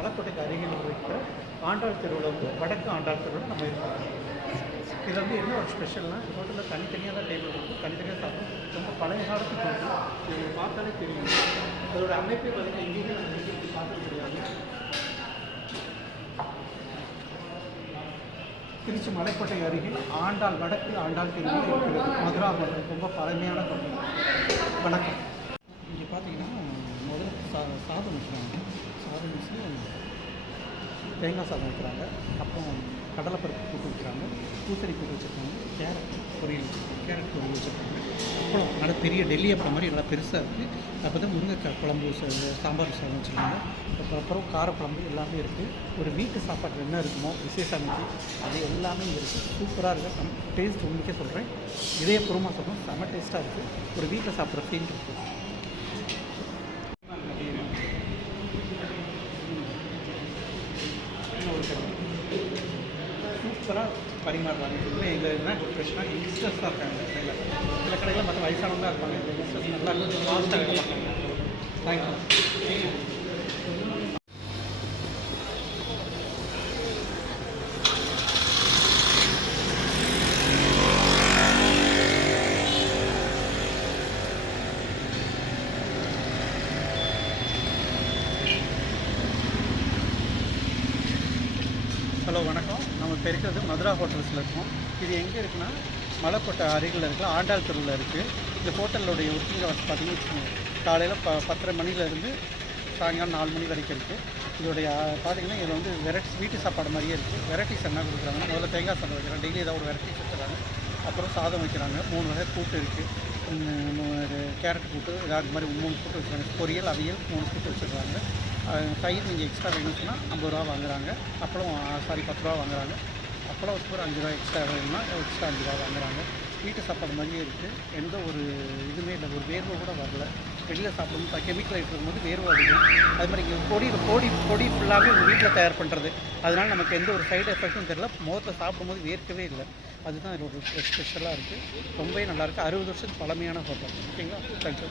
மலைக்கோட்டைக்கு அருகில் இருக்கிற ஆண்டாள் தெருவில் வந்து வடக்கு ஆண்டாள் தெருவில் நம்ம இருக்கோம். இது வந்து என்ன ஒரு ஸ்பெஷல்னால் இந்த ஹோட்டலில் தனித்தனியாக தான் டேபிள் இருக்கும், தனித்தனியாக சாப்பிடும். ரொம்ப பழைய காலத்து ஹோட்டல். இது பார்த்தாலே தெரியும். அதோட அமைப்பே பார்த்தீங்கன்னா எங்கேயுமே நம்ம எங்கேயும் பார்த்தது கிடையாது. திருச்சி மலைக்கோட்டை அருகில் ஆண்டாள் வடக்கு ஆண்டாள் தெருவில் இருக்கிறது மதுரா ஹோட்டல். ரொம்ப பழமையான ஹோட்டல். வணக்கம். இங்கே பார்த்தீங்கன்னா முதல்ல சாதம் வைக்கிறாங்க. சாதம் வச்சு தேங்காய் சாதம் வைக்கிறாங்க. அப்புறம் கடலைப்பருப்பு கூட்டு வைக்கிறாங்க, பூசணி கூட்டு வச்சுருக்காங்க, கேரட் பொரியல் வச்சுருக்காங்க. அப்புறம் நல்ல பெரிய டெல்லி அப்பளம் மாதிரி நல்லா பெருசாக இருக்குது. அப்போ தான் முருங்கைக்காய் குழம்பு சாம்பார் சாதம் வச்சுருக்காங்க. அப்புறம் காரக்குழம்பு எல்லாமே இருக்குது. ஒரு வீட்டு சாப்பாடு என்ன இருக்குமோ விசேஷமிக்கு அது எல்லாமே இங்கே இருக்குது. சூப்பராக இருக்குது. டேஸ்ட் உங்களுக்கே சொல்கிறேன், இதயபூர்வமாக சொல்கிறேன், செம்ம டேஸ்ட்டாக இருக்குது. ஒரு வீட்டில் சாப்பிட்ற ஃபீல் இருக்குது. சூப்பராக பரிமாறுறாங்க. இதில் என்ன ஃப்ரெஷ்ஷாக யங்ஸ்டர்ஸ் தான் இருக்காங்க. சில கடைகளில் மற்ற வயசானவங்க தான் இருப்பாங்க. இந்த யங்ஸ்டர்ஸ் நல்லா ஃபாஸ்ட்டாக வேலை பார்ப்பாங்க. தேங்க்யூ. ஹலோ வணக்கம். நம்ம இப்போ இருக்கிறது மதுரா ஹோட்டல்ஸில் இருக்கோம். இது எங்கே இருக்குன்னா மலைக்கோட்டை அருகில் இருக்கிற ஆண்டாள் தெருவில் இருக்குது. இந்த ஹோட்டலுடைய ஒர்க்கிங் ஹவர்ஸ் பார்த்தீங்கன்னா காலையில் 10:30 மணிலேருந்து சாயங்காலம் 4 மணி வரைக்கும் இருக்குது. இதோடைய பார்த்தீங்கன்னா இதில் வந்து வீட்டு சாப்பாடு மாதிரியே இருக்குது. வெரைட்டிஸ் என்ன கொடுக்குறாங்கன்னா முதல்ல தேங்காய் சாதம் வைக்கிறாங்க, டெய்லி ஏதாவது ஒரு வெரைட்டிஸ் வச்சுறாங்க. அப்புறம் சாதம் வைக்கிறாங்க, 3 வகை கூட்டு இருக்குது. கேரட் கூட்டு அது மாதிரி 3 கூட்டு வச்சுருக்காங்க. பொரியல் அவியல் 3 கூட்டு வச்சுருக்காங்க. தயிர் நீங்கள் எக்ஸ்ட்ரா வேணும்னு சொன்னால் 50 ரூபா வாங்குறாங்க. அப்புறம் 10 ரூபா வாங்குறாங்க. அப்பளம் வச்சு ஒரு 5 ரூபா எக்ஸ்ட்ரா வேணும்னா எக்ஸ்ட்ரா 5 ரூபா வாங்குறாங்க. வீட்டு சாப்பாடு மாதிரியே இருக்குது. எந்த ஒரு இதுவுமே இல்லை, ஒரு வேர்வை கூட வரல. வெளியில் சாப்பிடும்போது கெமிக்கல் இருக்கும்போது வேர்வை அதிகம். அது மாதிரி இங்கே பொடி ஃபுல்லாகவே உங்கள் வீட்டில் தயார் பண்ணுறது. அதனால் நமக்கு எந்த ஒரு சைடு எஃபெக்ட்டும் தெரியல. முகத்தில் சாப்பிடும்போது வேர்க்கவே இல்லை. அதுதான் இது ஒரு ஸ்பெஷலாக இருக்குது. ரொம்பவே நல்லாயிருக்கு. 60 வருஷத்துக்கு பழமையான ஹோட்டல். ஓகேங்களா? தேங்க்யூ.